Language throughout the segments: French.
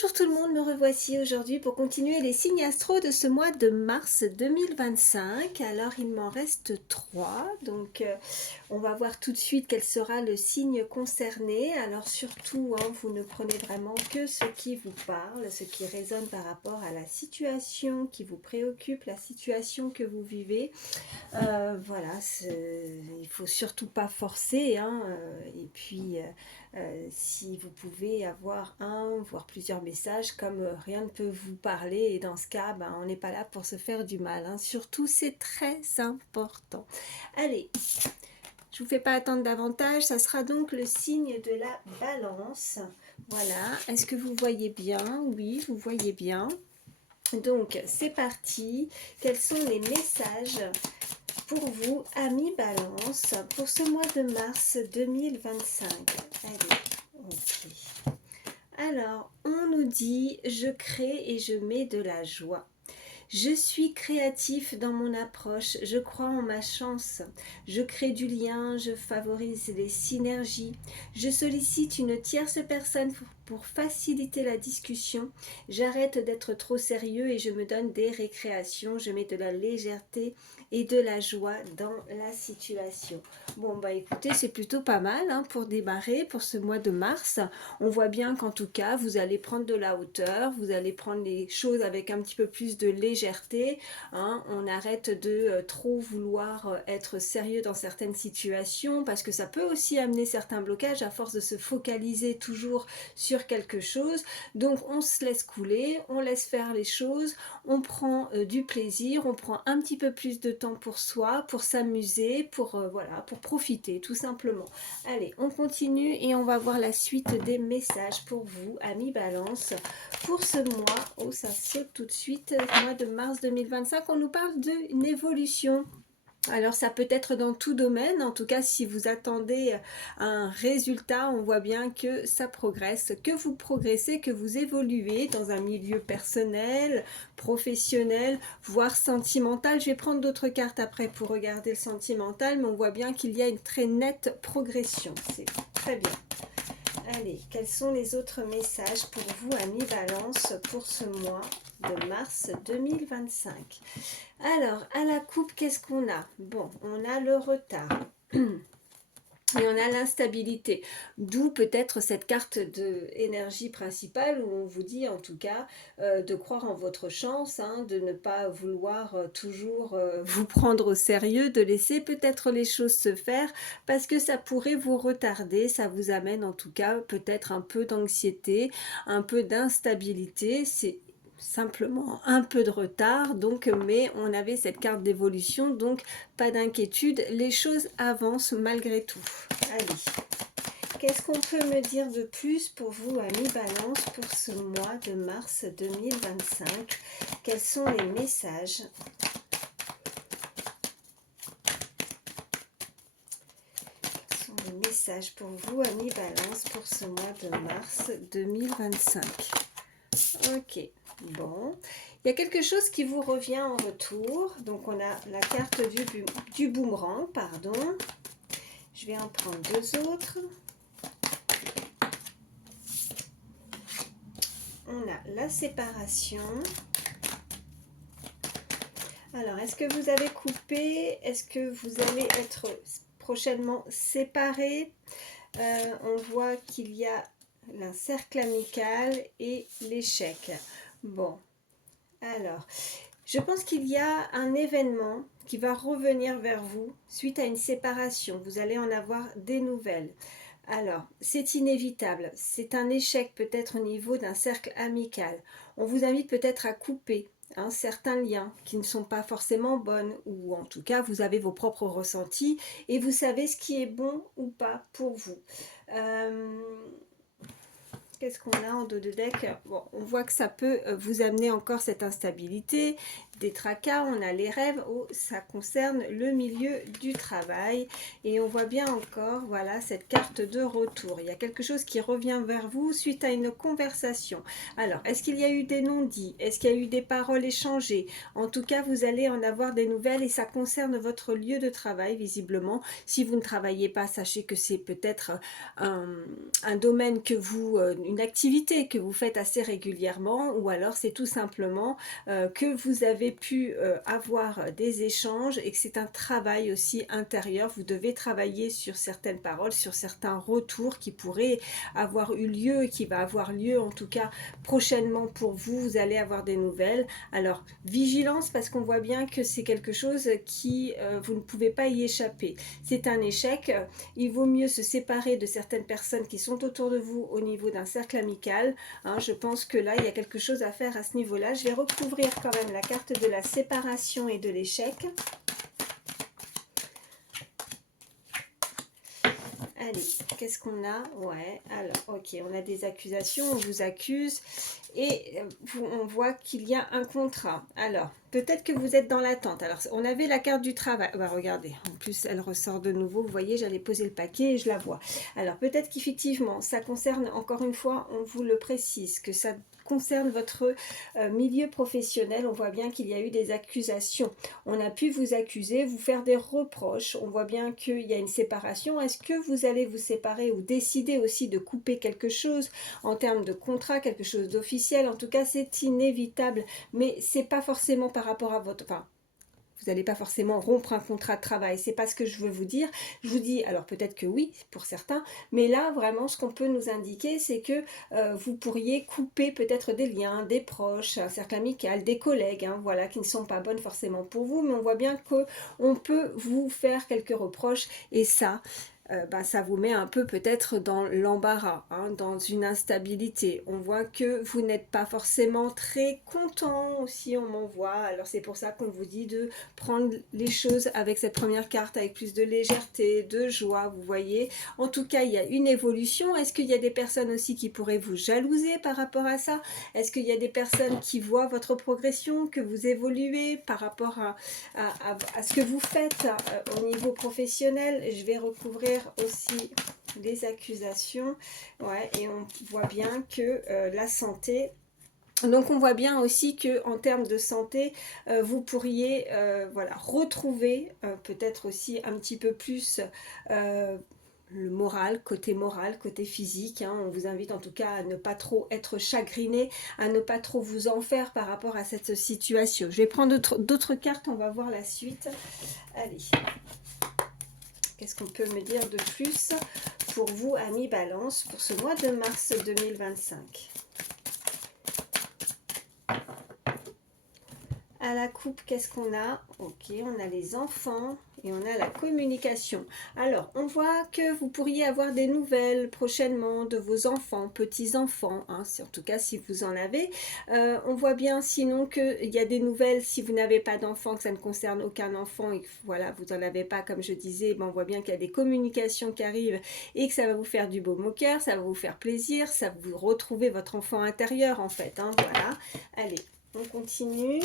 Bonjour tout le monde, me revoici aujourd'hui pour continuer les signes astro de ce mois de mars 2025. Alors il m'en reste 3, donc on va voir tout de suite quel sera le signe concerné. Alors surtout, vous ne prenez vraiment que ce qui vous parle, ce qui résonne par rapport à la situation qui vous préoccupe, la situation que vous vivez. Voilà, il faut surtout pas forcer, et puis si vous pouvez avoir un, voire plusieurs messages, comme rien ne peut vous parler, et dans ce cas, on n'est pas là pour se faire du mal, surtout c'est très important. Allez, je vous fais pas attendre davantage, ça sera donc le signe de la balance. Voilà, est-ce que vous voyez bien? Oui, vous voyez bien. Donc c'est parti, quels sont les messages pour vous, amis Balance, pour ce mois de mars 2025? Allez, ok. Alors, on nous dit, je crée et je mets de la joie. Je suis créatif dans mon approche, je crois en ma chance, je crée du lien, je favorise les synergies, je sollicite une tierce personne pour faciliter la discussion, j'arrête d'être trop sérieux et je me donne des récréations, je mets de la légèreté et de la joie dans la situation. Bon écoutez, c'est plutôt pas mal pour démarrer pour ce mois de mars. On voit bien qu'en tout cas vous allez prendre de la hauteur, vous allez prendre les choses avec un petit peu plus de légèreté. On arrête de trop vouloir être sérieux dans certaines situations parce que ça peut aussi amener certains blocages à force de se focaliser toujours sur quelque chose. Donc on se laisse couler, on laisse faire les choses, on prend du plaisir, on prend un petit peu plus de temps pour soi, pour s'amuser, pour profiter tout simplement. Allez, on continue et on va voir la suite des messages pour vous, amis Balance, pour ce mois. Oh, ça saute tout de suite, mois de mars 2025. On nous parle d'une évolution. Alors ça peut être dans tout domaine, en tout cas si vous attendez un résultat, on voit bien que ça progresse, que vous progressez, que vous évoluez dans un milieu personnel, professionnel, voire sentimental. Je vais prendre d'autres cartes après pour regarder le sentimental, mais on voit bien qu'il y a une très nette progression, c'est très bien. Allez, quels sont les autres messages pour vous, amis Balance, pour ce mois de mars 2025? Alors, à la coupe, qu'est-ce qu'on a? Bon, on a le retard. Et on a l'instabilité, d'où peut-être cette carte de énergie principale où on vous dit en tout cas de croire en votre chance, de ne pas vouloir toujours vous prendre au sérieux, de laisser peut-être les choses se faire parce que ça pourrait vous retarder, ça vous amène en tout cas peut-être un peu d'anxiété, un peu d'instabilité, c'est simplement un peu de retard, donc, mais on avait cette carte d'évolution, donc pas d'inquiétude, les choses avancent malgré tout. Allez, qu'est-ce qu'on peut me dire de plus pour vous, amis Balance, pour ce mois de mars 2025? Quels sont les messages? Quels sont les messages pour vous, amis Balance, pour ce mois de mars 2025? Ok, bon. Il y a quelque chose qui vous revient en retour. Donc on a la carte du boomerang, pardon. Je vais en prendre deux autres. On a la séparation. Alors, est-ce que vous avez coupé? Est-ce que vous allez être prochainement séparés? On voit qu'il y a un cercle amical et l'échec. Bon, alors, je pense qu'il y a un événement qui va revenir vers vous suite à une séparation. Vous allez en avoir des nouvelles. Alors, c'est inévitable. C'est un échec peut-être au niveau d'un cercle amical. On vous invite peut-être à couper certains liens qui ne sont pas forcément bonnes, ou en tout cas vous avez vos propres ressentis et vous savez ce qui est bon ou pas pour vous. Qu'est-ce qu'on a en dos de deck? Bon, on voit que ça peut vous amener encore cette instabilité, des tracas, on a les rêves, oh, ça concerne le milieu du travail. Et on voit bien encore, voilà, cette carte de retour. Il y a quelque chose qui revient vers vous suite à une conversation. Alors, est-ce qu'il y a eu des non-dits? Est-ce qu'il y a eu des paroles échangées? En tout cas, vous allez en avoir des nouvelles et ça concerne votre lieu de travail, visiblement. Si vous ne travaillez pas, sachez que c'est peut-être un domaine que vous, une activité que vous faites assez régulièrement, ou alors c'est tout simplement que vous avez pu avoir des échanges et que c'est un travail aussi intérieur. Vous devez travailler sur certaines paroles, sur certains retours qui pourraient avoir eu lieu et qui va avoir lieu en tout cas prochainement pour vous. Vous allez avoir des nouvelles. Alors vigilance, parce qu'on voit bien que c'est quelque chose qui vous ne pouvez pas y échapper. C'est un échec. Il vaut mieux se séparer de certaines personnes qui sont autour de vous au niveau d'un cercle amical. Hein, je pense que là il y a quelque chose à faire à ce niveau là. Je vais recouvrir quand même la carte de la séparation et de l'échec. Allez, qu'est-ce qu'on a? Ouais, alors, ok, on a des accusations, on vous accuse et on voit qu'il y a un contrat. Alors, peut-être que vous êtes dans l'attente. Alors, on avait la carte du travail. Bah, regardez, en plus, elle ressort de nouveau. Vous voyez, j'allais poser le paquet et je la vois. Alors, peut-être qu'effectivement, ça concerne, encore une fois, on vous le précise, que ça concerne votre milieu professionnel. On voit bien qu'il y a eu des accusations. On a pu vous accuser, vous faire des reproches. On voit bien qu'il y a une séparation. Est-ce que vous allez vous séparer ou décider aussi de couper quelque chose en termes de contrat, quelque chose d'officiel? En tout cas, c'est inévitable, mais c'est pas forcément par rapport à votre... Enfin, vous n'allez pas forcément rompre un contrat de travail, c'est pas ce que je veux vous dire. Je vous dis, alors peut-être que oui, pour certains, mais là, vraiment, ce qu'on peut nous indiquer, c'est que vous pourriez couper peut-être des liens, des proches, un cercle amical, des collègues, hein, voilà, qui ne sont pas bonnes forcément pour vous, mais on voit bien qu'on peut vous faire quelques reproches, et ça... ça vous met un peu peut-être dans l'embarras, hein, dans une instabilité. On voit que vous n'êtes pas forcément très content aussi, on m'en voit. Alors c'est pour ça qu'on vous dit de prendre les choses avec cette première carte avec plus de légèreté, de joie, vous voyez. En tout cas, il y a une évolution. Est-ce qu'il y a des personnes aussi qui pourraient vous jalouser par rapport à ça? Est-ce qu'il y a des personnes qui voient votre progression, que vous évoluez par rapport à ce que vous faites au niveau professionnel? Je vais recouvrir aussi les accusations, ouais, et on voit bien que la santé, donc on voit bien aussi que en termes de santé, vous pourriez voilà, retrouver peut-être aussi un petit peu plus le moral, côté physique, hein. On vous invite en tout cas à ne pas trop être chagriné, à ne pas trop vous en faire par rapport à cette situation. Je vais prendre d'autres cartes, on va voir la suite. Allez. Qu'est-ce qu'on peut me dire de plus pour vous, amis Balance, pour ce mois de mars 2025? À la coupe, qu'est-ce qu'on a? Ok, on a les enfants et on a la communication. Alors, on voit que vous pourriez avoir des nouvelles prochainement de vos enfants, petits-enfants, hein, en tout cas si vous en avez. On voit bien sinon qu'il y a des nouvelles si vous n'avez pas d'enfants, que ça ne concerne aucun enfant et que voilà, vous n'en avez pas, comme je disais, ben, on voit bien qu'il y a des communications qui arrivent et que ça va vous faire du baume au cœur, ça va vous faire plaisir, ça va vous retrouver votre enfant intérieur en fait, hein, voilà. Allez, on continue.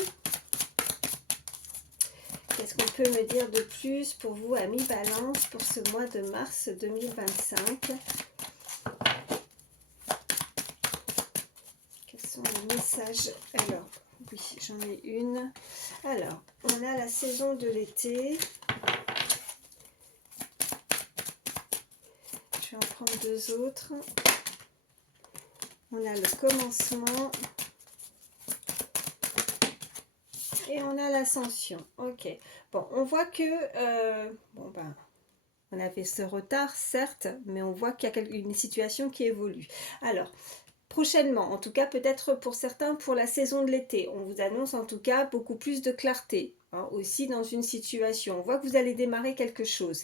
Qu'est-ce qu'on peut me dire de plus pour vous, amis Balance, pour ce mois de mars 2025? Quels sont les messages? Alors, oui, j'en ai une. Alors, on a la saison de l'été. Je vais en prendre deux autres. On a le commencement. Et on a l'ascension. Ok. Bon, on voit que... bon, ben, on avait ce retard, certes, mais on voit qu'il y a une situation qui évolue. Alors, prochainement, en tout cas peut-être pour certains, pour la saison de l'été, on vous annonce en tout cas beaucoup plus de clarté. hein, aussi dans une situation. On voit que vous allez démarrer quelque chose.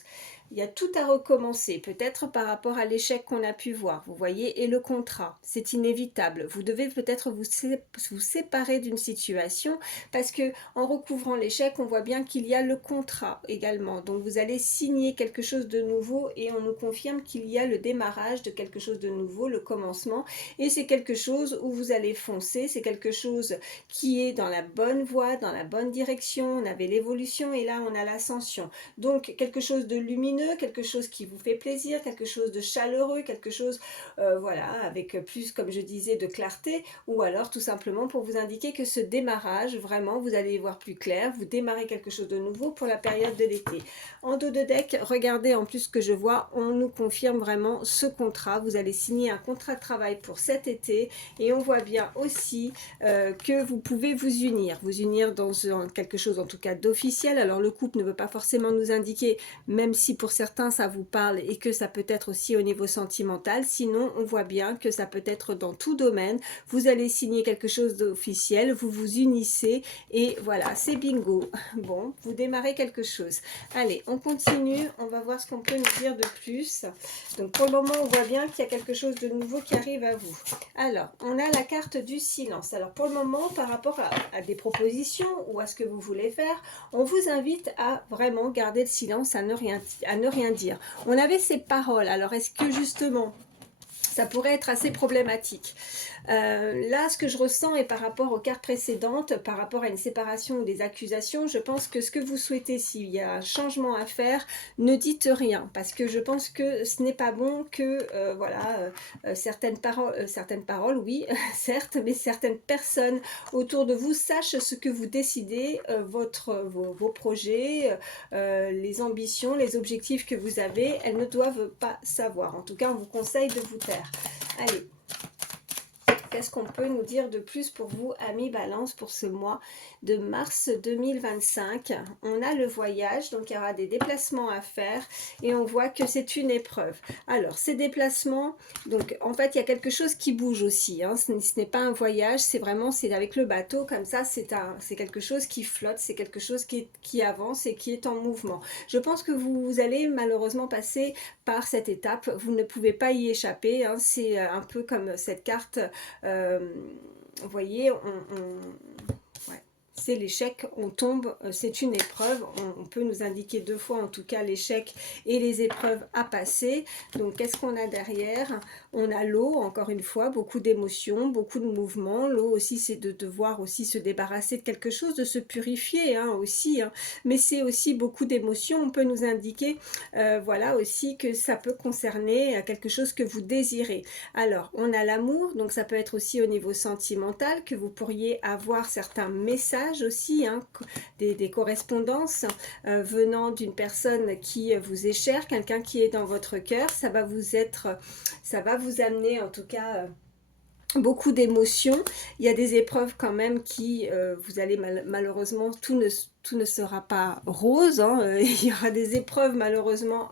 Il y a tout à recommencer, peut-être par rapport à l'échec qu'on a pu voir, vous voyez, et le contrat, c'est inévitable. Vous devez peut-être vous séparer d'une situation parce que en recouvrant l'échec, on voit bien qu'il y a le contrat également. Donc vous allez signer quelque chose de nouveau et on nous confirme qu'il y a le démarrage de quelque chose de nouveau, le commencement. Et c'est quelque chose où vous allez foncer, c'est quelque chose qui est dans la bonne voie, dans la bonne direction. On avait l'évolution et là on a l'ascension. Donc quelque chose de lumineux, quelque chose qui vous fait plaisir, quelque chose de chaleureux, quelque chose voilà, avec plus, comme je disais, de clarté, ou alors tout simplement pour vous indiquer que ce démarrage, vraiment, vous allez y voir plus clair, vous démarrez quelque chose de nouveau pour la période de l'été. En dos de deck, regardez en plus ce que je vois, on nous confirme vraiment ce contrat, vous allez signer un contrat de travail pour cet été, et on voit bien aussi que vous pouvez vous unir dans quelque chose en tout cas d'officiel. Alors le couple ne veut pas forcément nous indiquer, même si pour certains ça vous parle et que ça peut être aussi au niveau sentimental, sinon on voit bien que ça peut être dans tout domaine. Vous allez signer quelque chose d'officiel, vous vous unissez et voilà, c'est bingo. Bon, vous démarrez quelque chose. Allez, on continue, on va voir ce qu'on peut nous dire de plus. Donc pour le moment, on voit bien qu'il y a quelque chose de nouveau qui arrive à vous. Alors, on a la carte du silence. Alors pour le moment, par rapport à des propositions ou à ce que vous voulez faire, on vous invite à vraiment garder le silence, à ne rien dire. On avait ces paroles, alors est-ce que justement ça pourrait être assez problématique. Là, ce que je ressens est par rapport aux cartes précédentes, par rapport à une séparation ou des accusations, je pense que ce que vous souhaitez, s'il y a un changement à faire, ne dites rien, parce que je pense que ce n'est pas bon que, voilà, certaines paroles, oui, certes, mais certaines personnes autour de vous sachent ce que vous décidez, vos projets, les ambitions, les objectifs que vous avez, elles ne doivent pas savoir. En tout cas, on vous conseille de vous taire. Allez, qu'est-ce qu'on peut nous dire de plus pour vous, amis Balance, pour ce mois de mars 2025? On a le voyage, donc il y aura des déplacements à faire et on voit que c'est une épreuve. Alors, ces déplacements, donc en fait, il y a quelque chose qui bouge aussi. Hein. Ce n'est pas un voyage, c'est vraiment, c'est avec le bateau, comme ça, c'est quelque chose qui flotte, c'est quelque chose qui avance et qui est en mouvement. Je pense que vous allez malheureusement passer par cette étape, vous ne pouvez pas y échapper. Hein. C'est un peu comme cette carte. Vous voyez, ouais, c'est l'échec, on tombe, c'est une épreuve, on peut nous indiquer deux fois en tout cas l'échec et les épreuves à passer. Donc qu'est-ce qu'on a derrière? On a l'eau, encore une fois, beaucoup d'émotions, beaucoup de mouvements. L'eau aussi, c'est de devoir aussi se débarrasser de quelque chose, de se purifier hein, aussi, hein. Mais c'est aussi beaucoup d'émotions, on peut nous indiquer voilà aussi que ça peut concerner quelque chose que vous désirez. Alors, on a l'amour, donc ça peut être aussi au niveau sentimental, que vous pourriez avoir certains messages aussi, hein, des correspondances venant d'une personne qui vous est chère, quelqu'un qui est dans votre cœur, ça va vous amener en tout cas beaucoup d'émotions. Il y a des épreuves quand même qui, vous allez malheureusement, tout ne sera pas rose, hein. Il y aura des épreuves malheureusement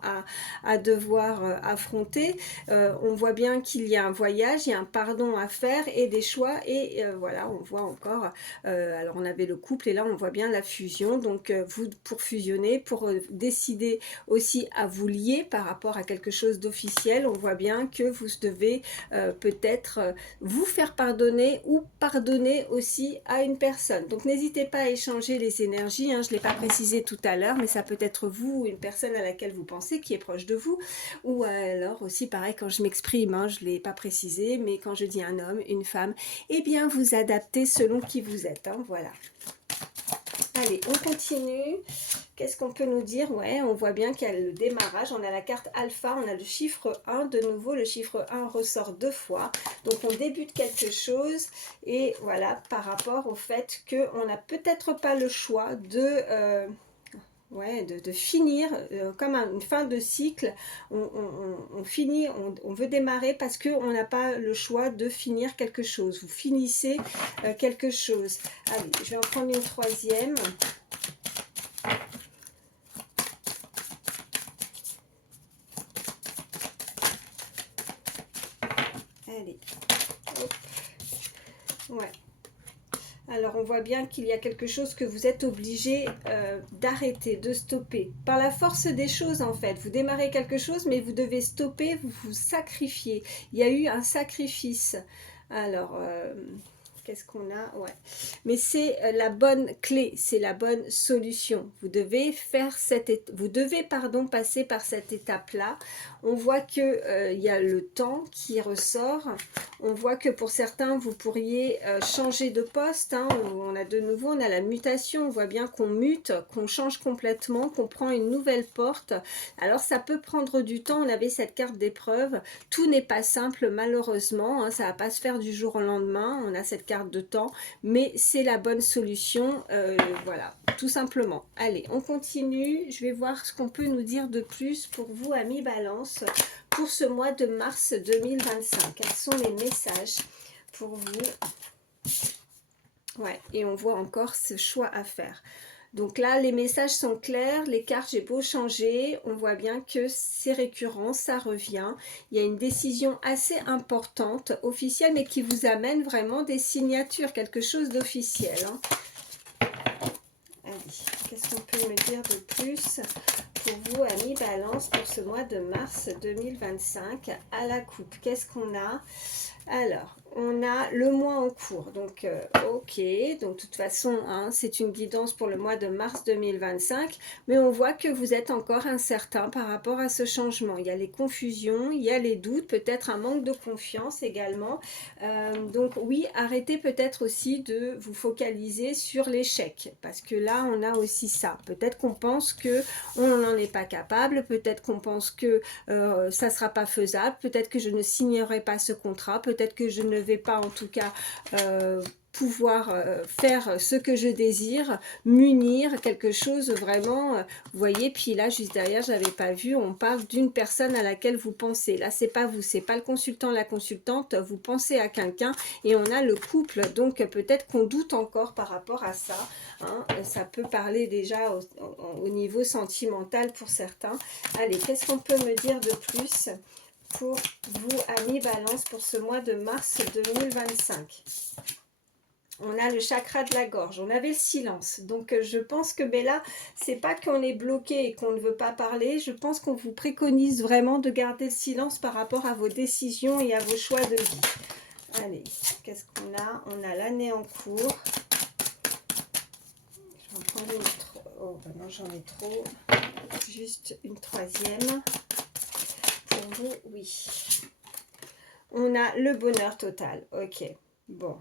à devoir affronter. On voit bien qu'il y a un voyage, il y a un pardon à faire et des choix et voilà, on voit encore, alors on avait le couple et là on voit bien la fusion, donc vous pour fusionner, pour décider aussi à vous lier par rapport à quelque chose d'officiel, on voit bien que vous devez peut-être vous faire pardonner ou pardonner aussi à une personne. Donc n'hésitez pas à échanger les énergies, hein, je ne l'ai pas précisé tout à l'heure, mais ça peut être vous ou une personne à laquelle vous pensez qui est proche de vous, ou alors aussi pareil quand je m'exprime, hein, je ne l'ai pas précisé, mais quand je dis un homme, une femme, eh bien vous adaptez selon qui vous êtes, hein, voilà. Allez, on continue. Qu'est-ce qu'on peut nous dire? Ouais, on voit bien qu'il y a le démarrage. On a la carte alpha, on a le chiffre 1. De nouveau, le chiffre 1 ressort deux fois. Donc, on débute quelque chose. Et voilà, par rapport au fait qu'on n'a peut-être pas le choix de finir comme une fin de cycle. On finit, on veut démarrer parce qu'on n'a pas le choix de finir quelque chose. Vous finissez quelque chose. Allez, je vais en prendre une troisième. Allez, hop. Ouais. Alors on voit bien qu'il y a quelque chose que vous êtes obligé d'arrêter, de stopper. Par la force des choses en fait. Vous démarrez quelque chose mais vous devez stopper, vous vous sacrifiez. Il y a eu un sacrifice. Alors, qu'est-ce qu'on a? Ouais. Mais c'est la bonne clé, c'est la bonne solution. Vous devez passer par cette étape-là. On voit que il y a le temps qui ressort. On voit que pour certains, vous pourriez changer de poste. Hein. On a de nouveau, on a la mutation. On voit bien qu'on mute, qu'on change complètement, qu'on prend une nouvelle porte. Alors ça peut prendre du temps. On avait cette carte d'épreuve. Tout n'est pas simple malheureusement. Hein. Ça ne va pas se faire du jour au lendemain. On a cette carte de temps, mais c'est la bonne solution. Voilà, tout simplement. Allez, on continue. Je vais voir ce qu'on peut nous dire de plus pour vous, amis Balance, pour ce mois de mars 2025. Quels sont les messages pour vous? Ouais, et on voit encore ce choix à faire. Donc là, les messages sont clairs, les cartes, j'ai beau changer, on voit bien que c'est récurrent, ça revient. Il y a une décision assez importante, officielle, mais qui vous amène vraiment des signatures, quelque chose d'officiel. Hein. Allez, qu'est-ce qu'on peut me dire de plus pour vous, amis Balance, pour ce mois de mars 2025 à la coupe? Qu'est-ce qu'on a? Alors, on a le mois en cours, donc ok, donc de toute façon, hein, c'est une guidance pour le mois de mars 2025, mais on voit que vous êtes encore incertain par rapport à ce changement. Il y a les confusions, il y a les doutes, peut-être un manque de confiance également. Donc oui, arrêtez peut-être aussi de vous focaliser sur l'échec, parce que là, on a aussi ça. Peut-être qu'on pense qu'on n'en est pas capable, peut-être qu'on pense que ça ne sera pas faisable, peut-être que je ne signerai pas ce contrat, peut-être que je ne vais pas en tout cas pouvoir faire ce que je désire, m'unir, quelque chose vraiment, vous voyez, puis là juste derrière, je n'avais pas vu, on parle d'une personne à laquelle vous pensez. Là, c'est pas vous, c'est pas le consultant, la consultante, vous pensez à quelqu'un et on a le couple, donc peut-être qu'on doute encore par rapport à ça. Hein. Ça peut parler déjà au niveau sentimental pour certains. Allez, qu'est-ce qu'on peut me dire de plus pour vous, amis Balance, pour ce mois de mars 2025? On a le chakra de la gorge, on avait le silence. Donc je pense que mais là, c'est pas qu'on est bloqué et qu'on ne veut pas parler. Je pense qu'on vous préconise vraiment de garder le silence par rapport à vos décisions et à vos choix de vie. Allez, qu'est-ce qu'on a? On a l'année en cours. Je vais en prendre une autre. Oh, ben non, j'en ai trop. Juste une troisième. Pour vous, oui. On a le bonheur total. Ok, bon.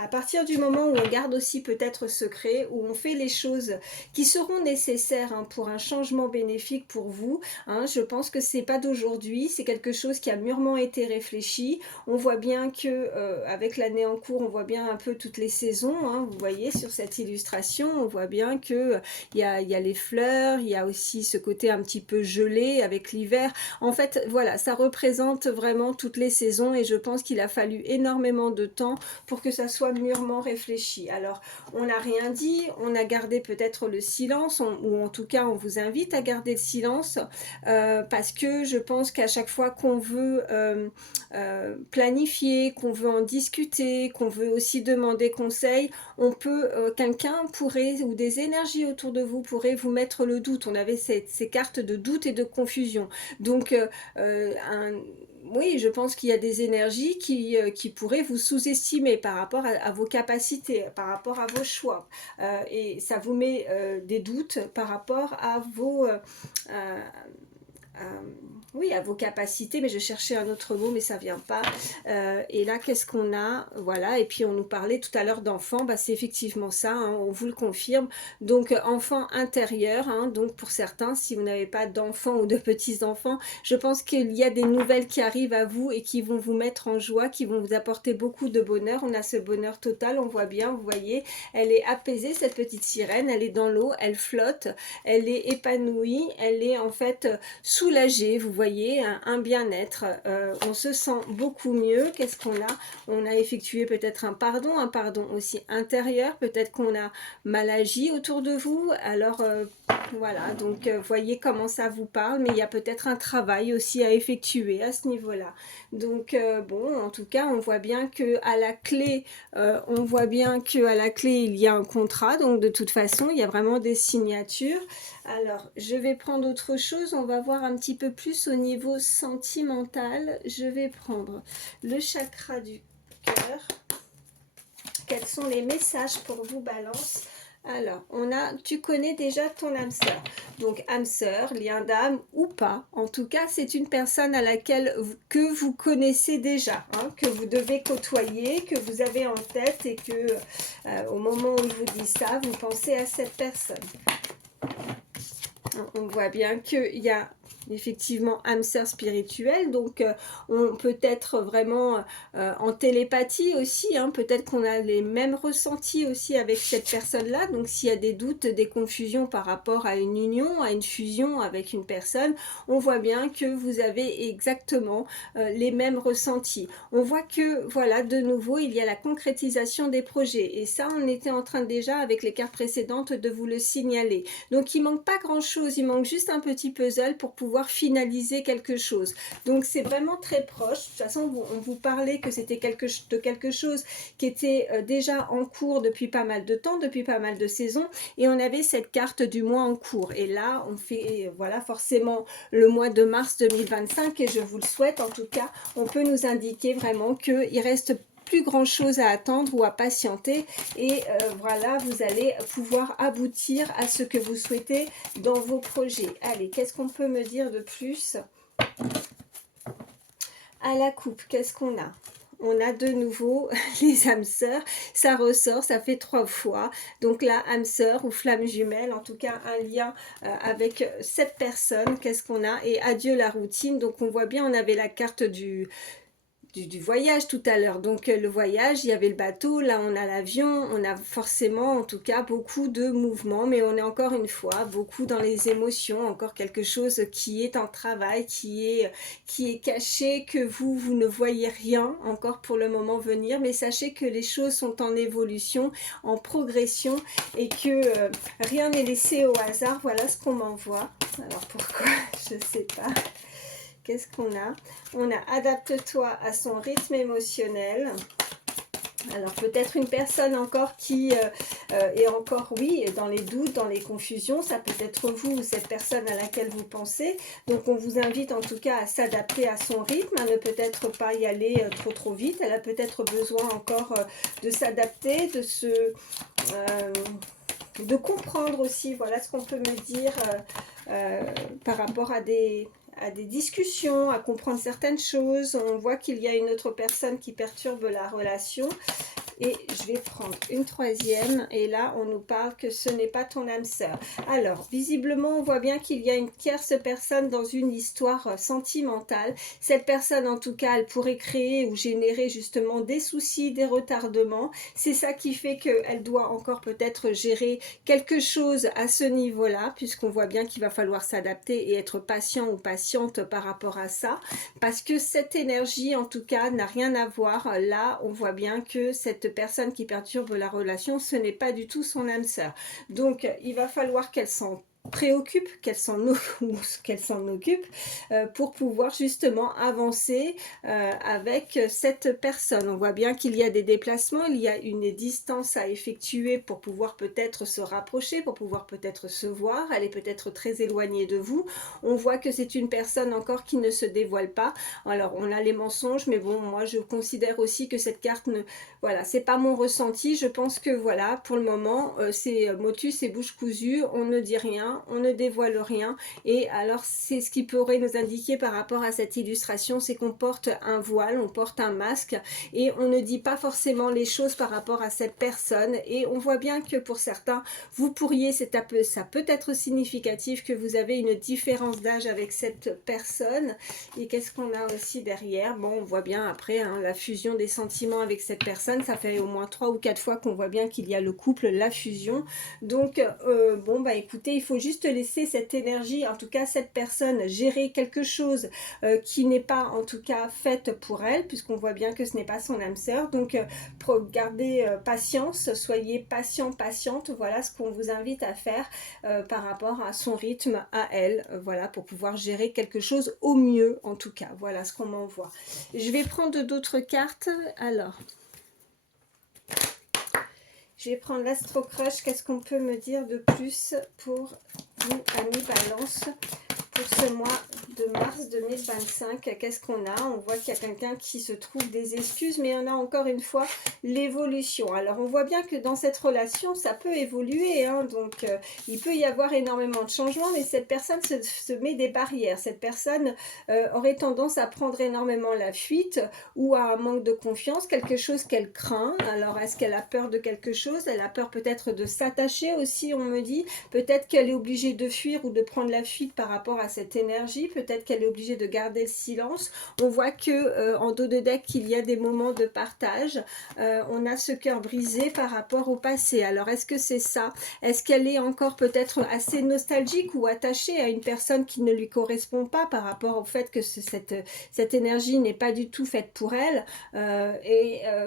À partir du moment où on garde aussi peut-être secret, où on fait les choses qui seront nécessaires hein, pour un changement bénéfique pour vous, hein, je pense que c'est pas d'aujourd'hui, c'est quelque chose qui a mûrement été réfléchi. On voit bien que avec l'année en cours, on voit bien un peu toutes les saisons. Hein, vous voyez sur cette illustration, on voit bien que il y a les fleurs, il y a aussi ce côté un petit peu gelé avec l'hiver. En fait, voilà, ça représente vraiment toutes les saisons et je pense qu'il a fallu énormément de temps pour que ça soit mûrement réfléchi. Alors, on n'a rien dit, on a gardé peut-être le silence, ou en tout cas, on vous invite à garder le silence, parce que je pense qu'à chaque fois qu'on veut planifier, qu'on veut en discuter, qu'on veut aussi demander conseil, on peut, quelqu'un pourrait, ou des énergies autour de vous pourraient vous mettre le doute. On avait ces cartes de doute et de confusion. Donc, oui, je pense qu'il y a des énergies qui pourraient vous sous-estimer par rapport à vos capacités, par rapport à vos choix. Et ça vous met des doutes par rapport à vos... oui, à vos capacités, mais je cherchais un autre mot, mais ça ne vient pas. Et là, qu'est-ce qu'on a? Voilà, et puis on nous parlait tout à l'heure d'enfants, bah, c'est effectivement ça, hein, on vous le confirme. Donc, enfant intérieur, hein, donc pour certains, si vous n'avez pas d'enfants ou de petits-enfants, je pense qu'il y a des nouvelles qui arrivent à vous et qui vont vous mettre en joie, qui vont vous apporter beaucoup de bonheur. On a ce bonheur total, on voit bien, vous voyez, elle est apaisée, cette petite sirène, elle est dans l'eau, elle flotte, elle est épanouie, elle est en fait soulagée, vous voyez, un bien-être. On se sent beaucoup mieux. Qu'est-ce qu'on a? On a effectué peut-être un pardon aussi intérieur. Peut-être qu'on a mal agi autour de vous. Alors voilà, donc voyez comment ça vous parle, mais il y a peut-être un travail aussi à effectuer à ce niveau-là. Donc bon, en tout cas, on voit bien que à la clé, il y a un contrat. Donc de toute façon, il y a vraiment des signatures. Alors, je vais prendre autre chose. On va voir un petit peu plus au niveau sentimental. Je vais prendre le chakra du cœur. Quels sont les messages pour vous, Balance? Alors, tu connais déjà ton âme sœur. Donc, âme sœur, lien d'âme ou pas. En tout cas, c'est une personne que vous connaissez déjà, hein, que vous devez côtoyer, que vous avez en tête et que au moment où je vous dis ça, vous pensez à cette personne. On voit bien qu'il y a effectivement âme sœur spirituelle, donc on peut être vraiment en télépathie aussi, hein, peut-être qu'on a les mêmes ressentis aussi avec cette personne-là, donc s'il y a des doutes, des confusions par rapport à une union, à une fusion avec une personne, on voit bien que vous avez exactement les mêmes ressentis. On voit que, voilà, de nouveau, il y a la concrétisation des projets, et ça, on était en train déjà, avec les cartes précédentes, de vous le signaler. Donc, il manque pas grand-chose, il manque juste un petit puzzle pour pouvoir finaliser quelque chose. Donc c'est vraiment très proche. De toute façon, on vous parlait que c'était quelque chose qui était déjà en cours depuis pas mal de temps, depuis pas mal de saisons, et on avait cette carte du mois en cours. Et là, on fait voilà forcément le mois de mars 2025, et je vous le souhaite en tout cas, on peut nous indiquer vraiment qu'il reste plus grand chose à attendre ou à patienter, et voilà, vous allez pouvoir aboutir à ce que vous souhaitez dans vos projets. Allez, qu'est-ce qu'on peut me dire de plus? À la coupe, qu'est-ce qu'on a? On a de nouveau les âmes sœurs, ça ressort, ça fait 3 fois. Donc là, âme sœur ou flamme jumelle, en tout cas un lien avec cette personne. Qu'est-ce qu'on a? Et adieu la routine. Donc on voit bien, on avait la carte du voyage tout à l'heure. Donc le voyage, il y avait le bateau, là on a l'avion, on a forcément en tout cas beaucoup de mouvements, mais on est encore une fois beaucoup dans les émotions, encore quelque chose qui est en travail, qui est caché, que vous ne voyez rien encore pour le moment venir, mais sachez que les choses sont en évolution, en progression, et que rien n'est laissé au hasard. Voilà ce qu'on m'envoie. Alors pourquoi? Je ne sais pas. Qu'est-ce qu'on a? On a adapte-toi à son rythme émotionnel. Alors peut-être une personne encore qui est encore, oui, dans les doutes, dans les confusions. Ça peut être vous ou cette personne à laquelle vous pensez. Donc on vous invite en tout cas à s'adapter à son rythme, à ne peut-être pas y aller trop vite. Elle a peut-être besoin encore de s'adapter, de comprendre aussi. Voilà ce qu'on peut me dire par rapport à des discussions, à comprendre certaines choses. On voit qu'il y a une autre personne qui perturbe la relation. Et je vais prendre une troisième, et là on nous parle que ce n'est pas ton âme sœur. Alors visiblement on voit bien qu'il y a une tierce personne dans une histoire sentimentale. Cette personne en tout cas, elle pourrait créer ou générer justement des soucis, des retardements. C'est ça qui fait qu'elle doit encore peut-être gérer quelque chose à ce niveau-là, puisqu'on voit bien qu'il va falloir s'adapter et être patient ou patiente par rapport à ça, parce que cette énergie en tout cas n'a rien à voir. Là on voit bien que cette personne qui perturbe la relation, ce n'est pas du tout son âme sœur. Donc il va falloir qu'elle s'en préoccupe, qu'elle s'en occupe pour pouvoir justement avancer avec cette personne. On voit bien qu'il y a des déplacements, il y a une distance à effectuer pour pouvoir peut-être se rapprocher, pour pouvoir peut-être se voir. Elle est peut-être très éloignée de vous. On voit que c'est une personne encore qui ne se dévoile pas. Alors on a les mensonges, mais bon, moi je considère aussi que cette carte voilà, c'est pas mon ressenti. Je pense que voilà, pour le moment, c'est motus et bouche cousue, on ne dit rien, on ne dévoile rien. Et alors c'est ce qui pourrait nous indiquer par rapport à cette illustration, c'est qu'on porte un voile, on porte un masque, et on ne dit pas forcément les choses par rapport à cette personne. Et on voit bien que pour certains, vous pourriez, ça peut être significatif que vous avez une différence d'âge avec cette personne. Et qu'est-ce qu'on a aussi derrière? Bon, on voit bien après hein, la fusion des sentiments avec cette personne. Ça fait au moins 3 ou 4 fois qu'on voit bien qu'il y a le couple, la fusion. Donc bon bah écoutez, il faut juste juste laisser cette énergie, en tout cas cette personne, gérer quelque chose qui n'est pas en tout cas faite pour elle, puisqu'on voit bien que ce n'est pas son âme sœur. Donc gardez patience, soyez patient, patiente, voilà ce qu'on vous invite à faire par rapport à son rythme, à elle, voilà, pour pouvoir gérer quelque chose au mieux en tout cas, voilà ce qu'on m'envoie. Je vais prendre d'autres cartes, alors... Je vais prendre l'Astro Crush. Qu'est-ce qu'on peut me dire de plus pour vous, amis Balance, pour ce mois de mars 2025? Qu'est-ce qu'on a? On voit qu'il y a quelqu'un qui se trouve des excuses, mais on a encore une fois l'évolution. Alors, on voit bien que dans cette relation, ça peut évoluer, hein, donc il peut y avoir énormément de changements, mais cette personne se met des barrières. Cette personne aurait tendance à prendre énormément la fuite ou à un manque de confiance, quelque chose qu'elle craint. Alors, est-ce qu'elle a peur de quelque chose? Elle a peur peut-être de s'attacher aussi, on me dit. Peut-être qu'elle est obligée de fuir ou de prendre la fuite par rapport à cette énergie. Peut-être qu'elle est obligée de garder le silence. On voit que en dos de deck, il y a des moments de partage. On a ce cœur brisé par rapport au passé. Alors, est-ce que c'est ça? Est-ce qu'elle est encore peut-être assez nostalgique ou attachée à une personne qui ne lui correspond pas par rapport au fait que cette énergie n'est pas du tout faite pour elle?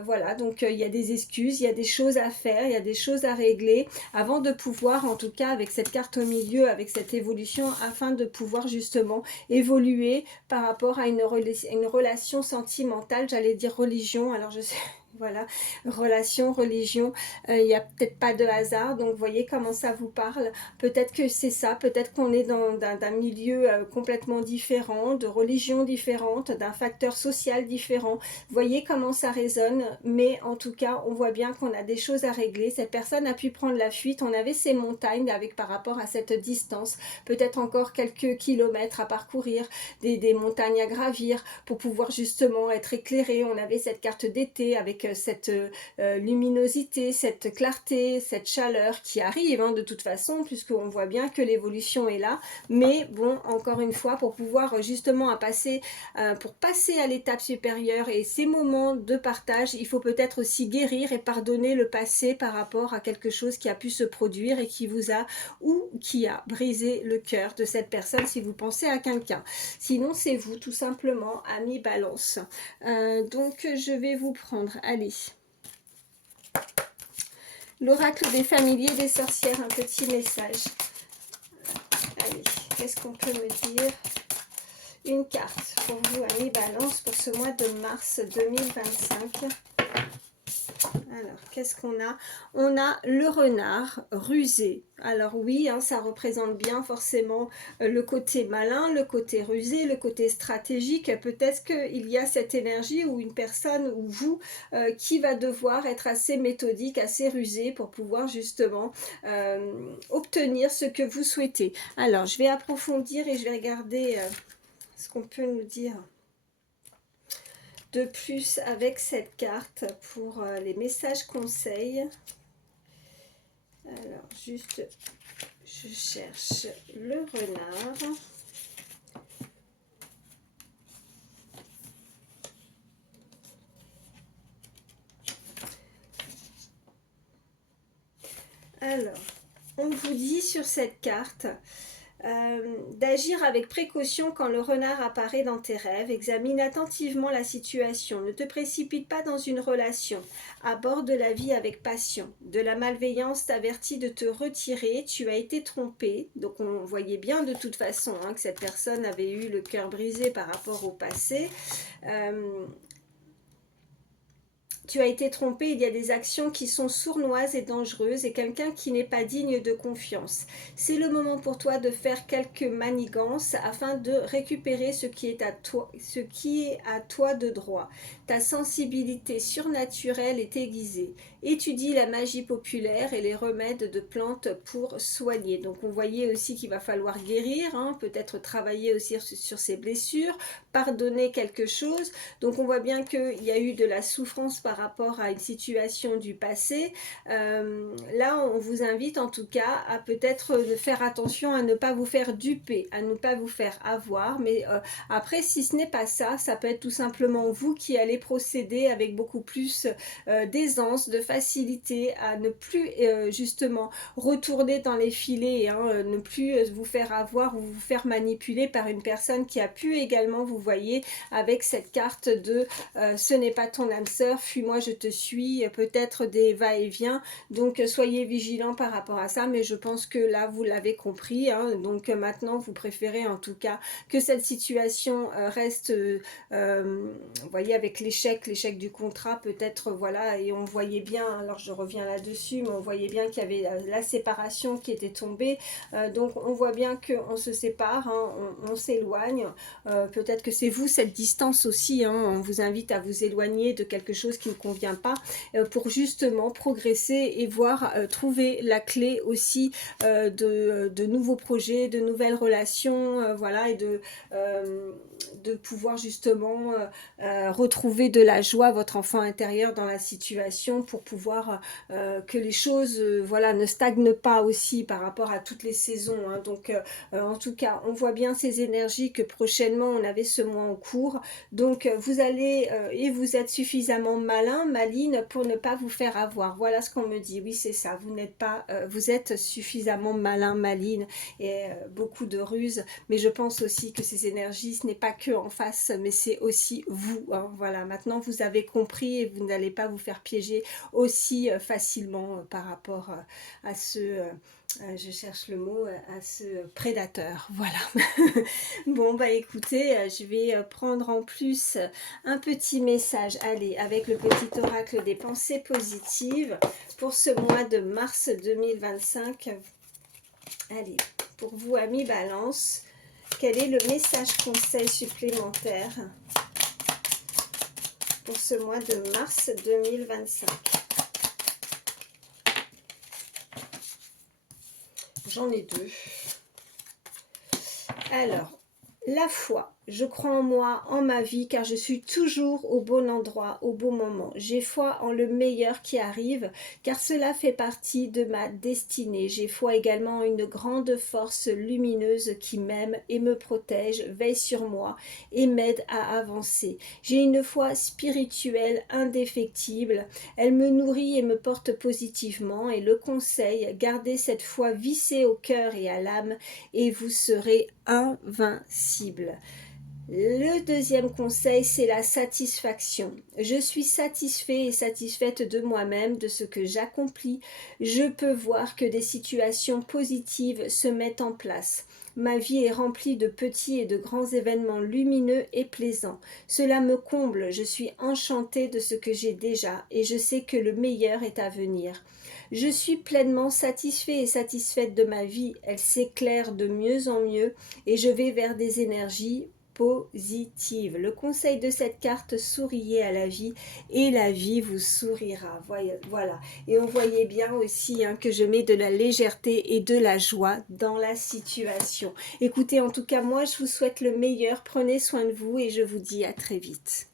Voilà, donc il y a des excuses, il y a des choses à faire, il y a des choses à régler avant de pouvoir, en tout cas avec cette carte au milieu, avec cette évolution, afin de pouvoir justement évoluer par rapport à une relation sentimentale, j'allais dire religion, alors je sais... Voilà, relation, religion, il n'y a peut-être pas de hasard, donc voyez comment ça vous parle. Peut-être que c'est ça, peut-être qu'on est dans d'un milieu complètement différent, de religion différente, d'un facteur social différent. Voyez comment ça résonne, mais en tout cas, on voit bien qu'on a des choses à régler. Cette personne a pu prendre la fuite, on avait ces montagnes avec par rapport à cette distance, peut-être encore quelques kilomètres à parcourir, des montagnes à gravir pour pouvoir justement être éclairé. On avait cette carte d'été avec cette luminosité, cette clarté, cette chaleur qui arrive hein, de toute façon, puisqu'on voit bien que l'évolution est là. Mais bon, encore une fois, pour pouvoir justement pour passer à l'étape supérieure et ces moments de partage, il faut peut-être aussi guérir et pardonner le passé par rapport à quelque chose qui a pu se produire et qui vous a ou qui a brisé le cœur de cette personne si vous pensez à quelqu'un. Sinon, c'est vous, tout simplement, amis Balance. Donc, je vais vous prendre, allez, l'oracle des familiers des sorcières, un petit message. Allez, qu'est-ce qu'on peut me dire? Une carte pour vous, amis Balance, pour ce mois de mars 2025. Alors, qu'est-ce qu'on a? On a le renard rusé. Alors oui, hein, ça représente bien forcément le côté malin, le côté rusé, le côté stratégique. Peut-être qu'il y a cette énergie ou une personne ou vous qui va devoir être assez méthodique, assez rusé pour pouvoir justement obtenir ce que vous souhaitez. Alors, je vais approfondir et je vais regarder ce qu'on peut nous dire de plus avec cette carte pour les messages conseils. Alors, juste, je cherche le renard. Alors, on vous dit sur cette carte d'agir avec précaution quand le renard apparaît dans tes rêves. Examine attentivement la situation. Ne te précipite pas dans une relation. Aborde la vie avec passion. De la malveillance t'avertit de te retirer. Tu as été trompé. Donc on voyait bien de toute façon hein, que cette personne avait eu le cœur brisé par rapport au passé. Tu as été trompé, il y a des actions qui sont sournoises et dangereuses et quelqu'un qui n'est pas digne de confiance. C'est le moment pour toi de faire quelques manigances afin de récupérer ce qui est à toi de droit. Ta sensibilité surnaturelle est aiguisée. Étudie la magie populaire et les remèdes de plantes pour soigner. Donc on voyait aussi qu'il va falloir guérir, hein, peut-être travailler aussi sur ses blessures, pardonner quelque chose. Donc on voit bien qu'il y a eu de la souffrance par rapport à une situation du passé. Là on vous invite en tout cas à peut-être faire attention à ne pas vous faire duper, à ne pas vous faire avoir, mais après si ce n'est pas ça, ça peut être tout simplement vous qui allez procéder avec beaucoup plus d'aisance, de facilité à ne plus justement retourner dans les filets, hein, ne plus vous faire avoir ou vous faire manipuler par une personne qui a pu également, vous voyez, avec cette carte de ce n'est pas ton âme sœur, fuis-moi, je te suis, peut-être des va-et-vient. Donc soyez vigilants par rapport à ça, mais je pense que là vous l'avez compris, hein. Donc maintenant vous préférez en tout cas que cette situation reste, vous voyez, avec l'échec du contrat peut-être, voilà, et on voyait bien, alors je reviens là-dessus, mais on voyait bien qu'il y avait la séparation qui était tombée, donc on voit bien qu'on se sépare, hein, on s'éloigne, peut-être que c'est vous cette distance aussi, hein, on vous invite à vous éloigner de quelque chose qui ne convient pas, pour justement progresser et voir, trouver la clé aussi de nouveaux projets, de nouvelles relations, voilà, et de pouvoir justement retrouver de la joie, votre enfant intérieur dans la situation, pour pouvoir que les choses voilà, ne stagnent pas aussi par rapport à toutes les saisons, hein. Donc en tout cas on voit bien ces énergies que prochainement on avait ce mois en cours, donc vous allez et vous êtes suffisamment malin, maline pour ne pas vous faire avoir, voilà ce qu'on me dit. Oui, c'est ça, vous n'êtes pas vous êtes suffisamment malin, maline, et beaucoup de ruses, mais je pense aussi que ces énergies, ce n'est pas que en face, mais c'est aussi vous, hein. Voilà, maintenant vous avez compris et vous n'allez pas vous faire piéger aussi facilement par rapport à ce je cherche le mot, à ce prédateur, voilà. Bon bah écoutez, je vais prendre en plus un petit message, allez, avec le petit oracle des pensées positives pour ce mois de mars 2025. Allez, pour vous amis Balance, quel est le message conseil supplémentaire pour ce mois de mars 2025? J'en ai deux. Alors, la foi. Je crois en moi, en ma vie, car je suis toujours au bon endroit, au bon moment. J'ai foi en le meilleur qui arrive, car cela fait partie de ma destinée. J'ai foi également en une grande force lumineuse qui m'aime et me protège, veille sur moi et m'aide à avancer. J'ai une foi spirituelle indéfectible. Elle me nourrit et me porte positivement. Et le conseil, gardez cette foi vissée au cœur et à l'âme, et vous serez invincible. Le deuxième conseil, c'est la satisfaction. Je suis satisfait et satisfaite de moi-même, de ce que j'accomplis. Je peux voir que des situations positives se mettent en place. Ma vie est remplie de petits et de grands événements lumineux et plaisants. Cela me comble, je suis enchantée de ce que j'ai déjà et je sais que le meilleur est à venir. Je suis pleinement satisfait et satisfaite de ma vie. Elle s'éclaire de mieux en mieux et je vais vers des énergies positive. Le conseil de cette carte, souriez à la vie et la vie vous sourira. Voilà. Et on voyait bien aussi que je mets de la légèreté et de la joie dans la situation. Écoutez, en tout cas, moi, je vous souhaite le meilleur. Prenez soin de vous et je vous dis à très vite.